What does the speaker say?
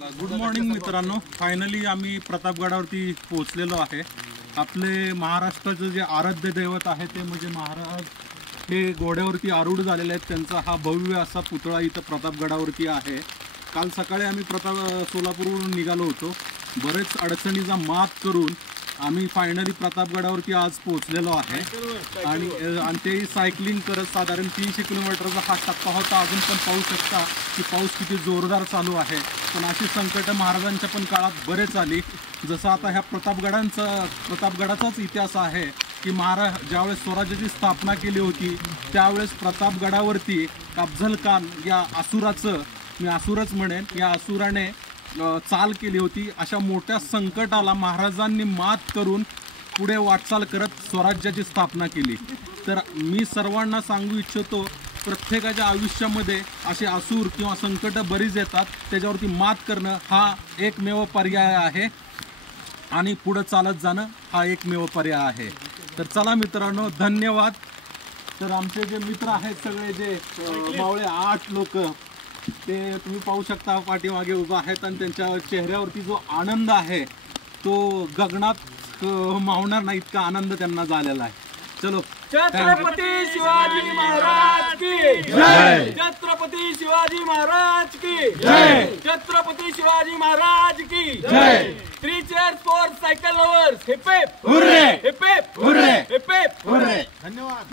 Good morning मित्रांनो, finally आम्ही प्रतापगडावरती पोहोचलेलो आहे। आपले महाराष्ट्राचे जे आराध्य दैवत आहे ते म्हणजे महाराज हे घोड्यावरती आरूढ झालेले आहेत। त्यांचा हा भव्य असा पुतळा इथं प्रतापगडावरती आहे। काल सकाळी आम्ही सोलापूरवरून निघालो होतो। बरेच अडचणीचा मात करून आम्ही फायनली प्रतापगडावरती आज पोहोचलेलो आहे आणि ते सायकलिंग करत साधारण 300 किलोमीटरचा हा टप्पा होता। अजून पण पाहू शकता की पाऊस किती जोरदार चालू आहे। पण अशी संकट महाराजांच्या पण काळात बरेच आली। जसं आता ह्या प्रतापगडाचाच इतिहास आहे की महाराज ज्यावेळेस स्वराज्याची स्थापना केली होती त्यावेळेस प्रतापगडावरती अफझल खान या असुराचं, मी असुरच म्हणेन, या असुराने चाल केली होती। अशा मोठ्या संकटाला महाराजांनी मात करून पुढे वाटचाल करत स्वराज्याची स्थापना केली। तर मी सर्वांना सांगू इच्छितो, प्रत्येकाच्या आयुष्यामध्ये असे असुर किंवा संकट बरीच येतात, त्याच्यावरती मात करणं हा एकमेव पर्याय आहे आणि पुढे चालत जाणं हा एकमेव पर्याय आहे। तर चला मित्रांनो, धन्यवाद। तर आमचे जे मित्र आहेत सगळे जे मावळे 8 लोक, ते तुम्ही पाहू शकता पाठीमागे उभा आहेत आणि त्यांच्या चेहऱ्यावरती जो आनंद आहे तो गगनात मावणार नाही इतका आनंद त्यांना झालेला आहे। चलो, छत्रपती शिवाजी महाराज की जय, छत्रपती शिवाजी महाराज की जय, छत्रपती शिवाजी महाराज की जय। 3 cheers for cycle lovers, heap heap hurray, heap heap hurray, heap heap hurray. धन्यवाद।